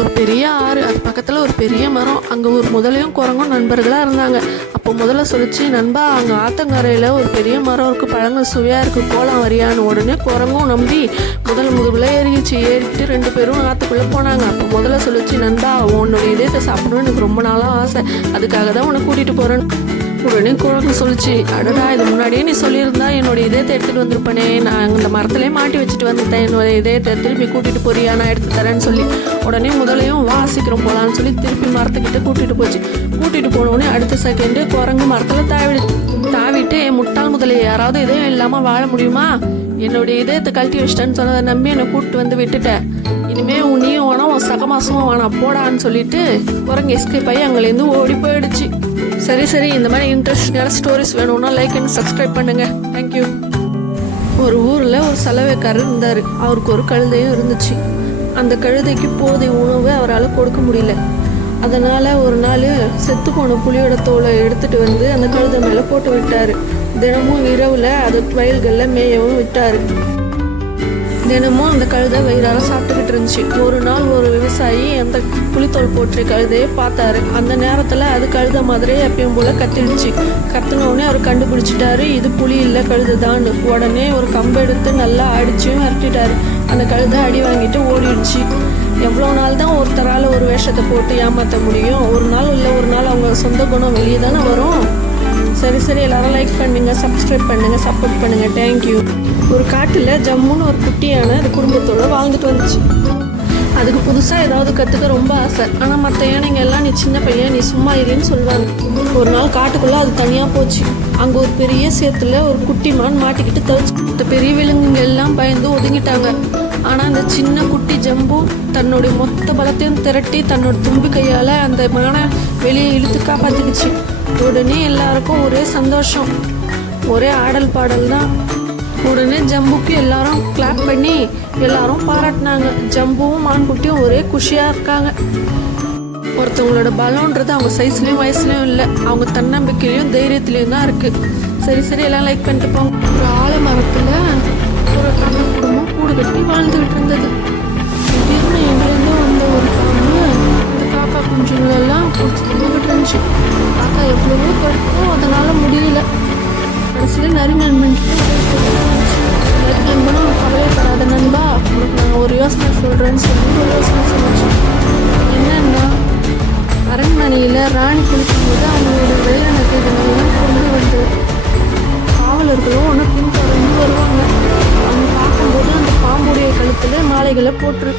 ஒரு பெரிய ஆறு, அது பக்கத்தில் ஒரு பெரிய மரம். அங்கே ஒரு முதலையும் குரங்கும் நண்பர்களாக இருந்தாங்க. அப்போ முதல்ல சொல்லிச்சு, நண்பா அங்கே ஆத்தங்கரையில் ஒரு பெரிய மரம் இருக்குது, பழங்கள் சுவையாக இருக்குது, போகலாம் வரியான்னு. உடனே குரங்கும் நம்பி முதுகில் ஏறிச்சு. ஏறிட்டு 2 பேரும் ஆற்றுக்குள்ளே போனாங்க. அப்போ முதல்ல சொல்லிச்சு, நண்பா உன்னோட இதயத்தை சாப்பிடணும்னு எனக்கு ரொம்ப நாளாக ஆசை, அதுக்காக தான் உன்னை கூட்டிகிட்டு போகிறேன். உடனே குரங்கு சொல்லிச்சு, அடடா இது முன்னாடியே நீ சொல்லியிருந்தா என்னோட இதயத்தை எடுத்துகிட்டு வந்திருப்பேனே, நான் இந்த மரத்துலேயே மாட்டி வச்சுட்டு வந்துட்டேன், என்னோட இதயத்தை திருப்பி கூட்டிகிட்டு போறியா, நான் எடுத்து தரேன்னு சொல்லி. உடனே முதலையும் வா சீக்கிரம் போகலான்னு சொல்லி திருப்பி மரத்துக்கிட்ட கூட்டிகிட்டு போச்சு. கூட்டிகிட்டு போனோடனே அடுத்த செகண்டு குரங்கு மரத்தில் தாவிட்டு, என் முட்டாள் முதலை, யாராவது இதயம் இல்லாமல் வாழ முடியுமா, என்னுடைய இதயத்தை கழட்டி வச்சிட்டேன்னு சொன்னதை நம்பி என்னை கூப்பிட்டு வந்து விட்டுட்டேன், இனிமேல் நீயும் வேணாம் உன் சகமாசமும் வேணாம் போடான்னு சொல்லிட்டு குரங்கு எஸ்கேப் ஆகி அங்கேருந்து ஓடி போயிடுச்சு. சரி இந்த மாதிரி இன்ட்ரெஸ்டிங்கான ஸ்டோரிஸ் வேணும்னா லைக் அண்ட் சப்ஸ்கிரைப் பண்ணுங்கள். தேங்க்யூ. ஒரு ஊரில் ஒரு சலவைக்காரர் இருந்தார். அவருக்கு ஒரு கழுதையும் இருந்துச்சு. அந்த கழுதைக்கு போதிய உணவு அவரால் கொடுக்க முடியல. அதனால் ஒரு நாள் செத்து போன புலியோட தோலை எடுத்துகிட்டு வந்து அந்த கழுதை மேலே போட்டு விட்டார். தினமும் இரவில் அது வயல்களில் மேயவும் விட்டார். தினமும் அந்த கழுதை வயிறார சாப்பிட்டுக்கிட்டு இருந்துச்சு. ஒரு நாள் ஒரு விவசாயி அந்த புலித்தோல் போற்றிய கழுதையை பார்த்தாரு. அந்த நேரத்தில் அது கழுதை மாதிரியே எப்பயும் போல கத்திடுச்சு. கத்தினோடனே அவர் கண்டுபிடிச்சிட்டாரு, இது புலி இல்லை கழுதை தான். உடனே ஒரு கம்பு எடுத்து நல்லா அடிச்சும் விரட்டிட்டாரு. அந்த கழுதை அடி வாங்கிட்டு ஓடிடுச்சு. எவ்வளோ நாள் தான் ஒருத்தரால் ஒரு வேஷத்தை போட்டு ஏமாற்ற முடியும்? ஒரு நாள் இல்லை ஒரு நாள் அவங்க சொந்த குணம் வெளியே தானே வரும். சரி எல்லாரும் லைக் பண்ணுங்கள், சப்ஸ்கிரைப் பண்ணுங்கள், சப்போர்ட் பண்ணுங்கள். தேங்க்யூ. ஒரு காட்டில் ஜம்முன்னு ஒரு குட்டியான அது குடும்பத்தோடு வாழ்ந்துட்டு வந்துச்சு. அதுக்கு புதுசாக ஏதாவது கற்றுக்க ரொம்ப ஆசை. ஆனால் மற்ற யானைங்க எல்லாம் நீ சின்ன பையன், நீ சும்மா இருன்னு சொல்லுவாங்க. ஒரு நாள் காட்டுக்குள்ளே அது தனியாக போச்சு. அங்கே ஒரு பெரிய சேத்துல ஒரு குட்டி மான் மாட்டிக்கிட்டு தவிச்சு. மற்ற பெரிய விலங்குங்க எல்லாம் பயந்து ஒதுங்கிட்டாங்க. ஆனால் அந்த சின்ன குட்டி ஜம்பு தன்னுடைய மொத்த பலத்தையும் திரட்டி தன்னோட தும்பி கையால் அந்த மானை வெளியே இழுத்து காப்பாற்றிடுச்சு. உடனே எல்லாருக்கும் ஒரே சந்தோஷம், ஒரே ஆடல் பாடல் தான். உடனே ஜம்புக்கு எல்லாரும் கிளாப் பண்ணி எல்லாரும் பாராட்டினாங்க. ஜம்புவும் மான்குட்டியும் ஒரே குஷியாக இருக்காங்க. ஒருத்தவங்களோட பலம்ன்றது அவங்க சைஸ்லேயும் வயசுலேயும் இல்லை, அவங்க தன்னம்பிக்கையிலையும் தைரியத்துலேயும் தான் இருக்குது. சரி எல்லாம் லைக் பண்ணிட்டு போங்க. ஒரு ஆலமரத்தில் ஒரு காக்கா குடும்பம் கூடு கட்டி வாழ்ந்துகிட்டு இருந்தது. திடீர்னு எங்கேருந்து வந்த ஒரு பாம்பு அந்த காக்கா குஞ்சுங்களெல்லாம் பிடிச்சி தின்னுக்கிட்டு இருந்துச்சு. காக்கா எவ்வளவோ கடுக்கும், அதனால் முடியல. கடைசியில் நரி நண்பனும் கவலைப்படாத நண்பா, உனக்கு நாங்கள் ஒரு யோசனை சொல்கிறேன்னு சொல்லி ஒரு யோசனை சொல்லிச்சு. என்னன்னா, அரண்மனையில் ராணி குளிக்கும்போது அவங்களோட வெள்ள நகைகளெல்லாம் கொண்டு வந்து காவலர்களும் ஒன்று பின்தொடர்ந்து வருவாங்க. அவங்க பார்க்கும்போது அந்த பாம்புடைய கழுத்தில் மாலைகளை போட்டுரு.